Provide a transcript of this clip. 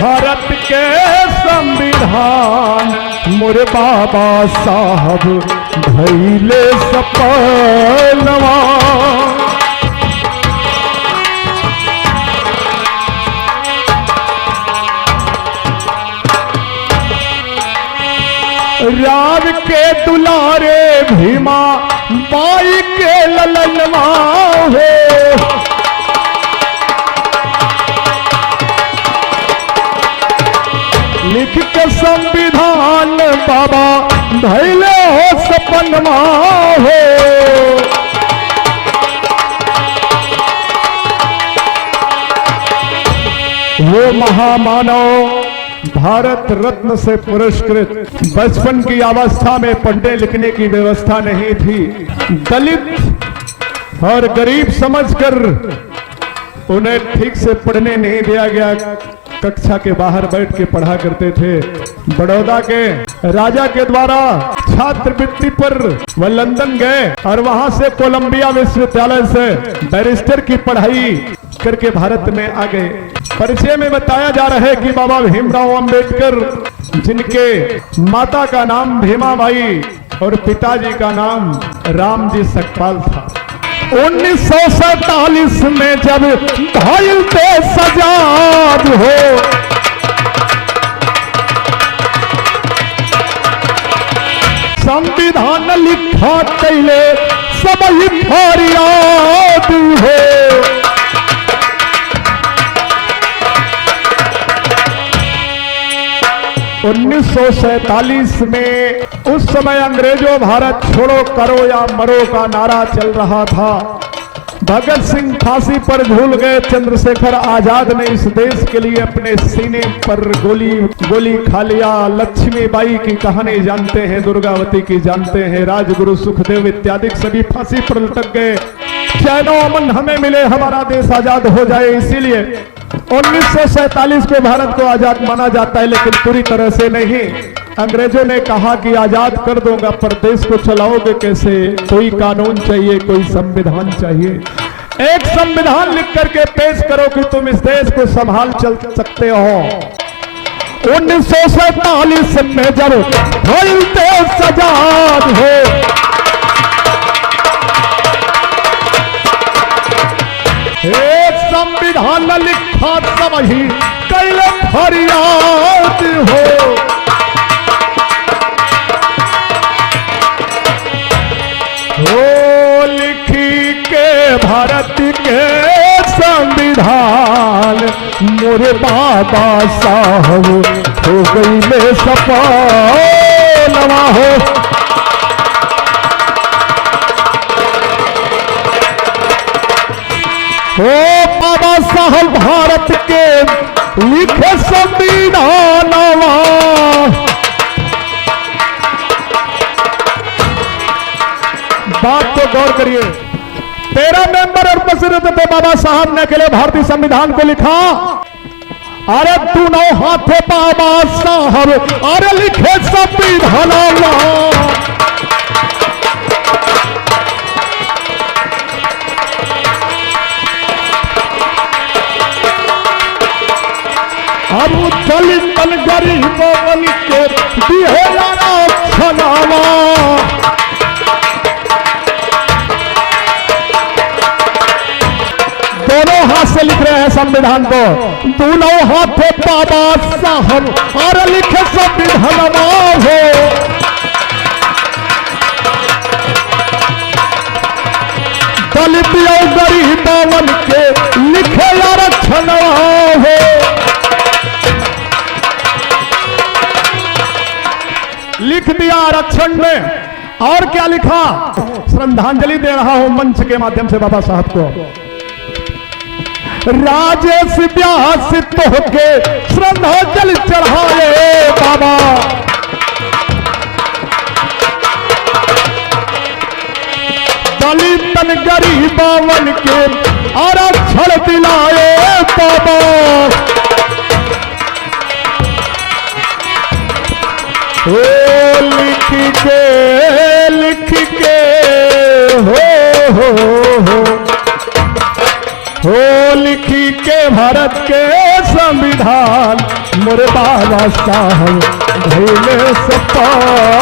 भारत के संविधान मोरे बाबा साहब भइले सपनवा। राज के दुलारे भीमा बाई के ललनवा हो। लिख के संविधान बाबा धैले हो सपनवा हो। वो महामानव भारत रत्न से पुरस्कृत बचपन की अवस्था में पढ़ने लिखने की व्यवस्था नहीं थी। दलित और गरीब समझकर उन्हें ठीक से पढ़ने नहीं दिया गया। कक्षा के बाहर बैठ के पढ़ा करते थे। बड़ौदा के राजा के द्वारा छात्रवृत्ति पर वह लंदन गए और वहां से कोलंबिया विश्वविद्यालय से बैरिस्टर की पढ़ाई करके भारत में आ गए। परिचय में बताया जा रहा है कि बाबा भीमराव अंबेडकर, जिनके माता का नाम भीमाबाई और पिताजी का नाम रामजी सकपाल था, 1947 में जब भइल देश आजाद हो, संविधान लिखा कैले सब ही फरियाद हो। 1947 में उस समय अंग्रेजों भारत छोड़ो करो या मरो का नारा चल रहा था। भगत सिंह फांसी पर झूल गए। चंद्रशेखर आजाद ने इस देश के लिए अपने सीने पर गोली खा लिया। लक्ष्मीबाई की कहानी जानते हैं, दुर्गावती की जानते हैं, राजगुरु सुखदेव इत्यादि सभी फांसी पर लटक गए। चैन अमन हमें मिले, हमारा देश आजाद हो जाए, इसीलिए 1947 को भारत को आजाद माना जाता है, लेकिन पूरी तरह से नहीं। अंग्रेजों ने कहा कि आजाद कर दूंगा, पर देश को चलाओगे कैसे? कोई कानून चाहिए, कोई संविधान चाहिए। एक संविधान लिख करके पेश करो कि तुम इस देश को संभाल चल सकते हो। 1947 में जब देश आजाद हो, एक संविधान लिखा सब ही कैले फरियाद हो। ओ लिखी के भारत के संविधान मोरे बाबा साहब हो गईले सपनवा हो। ओ बाबा साहब भारत के लिखे संविधानवा, बात को गौर करिए। 13 मेंबर और बसरत पे बाबा साहब ने अकेले भारतीय संविधान को लिखा। अरे दोनों हाथे बाबा साहब अरे लिखे संविधानवा। अब दलित गरीबों के दिहेला छनावा। दोनों हाथ से लिख रहे हैं संविधान को। दोनों हाथे बाबा साहब और लिखे संविधानवा हो। दलित और गरीबों के लिखे आरक्षणवा हो। लिख दिया आरक्षण में, और क्या लिखा? श्रद्धांजलि दे रहा हूं मंच के माध्यम से बाबा साहब को। राजेश व्यास तो के श्रद्धांजलि चढ़ाए बाबा। दलितन गरीबन के आरक्षण दिलाए बाबा। ओ लिख के हो लिख के भारत के संविधान मोरे बाबा साहब भैले सपार।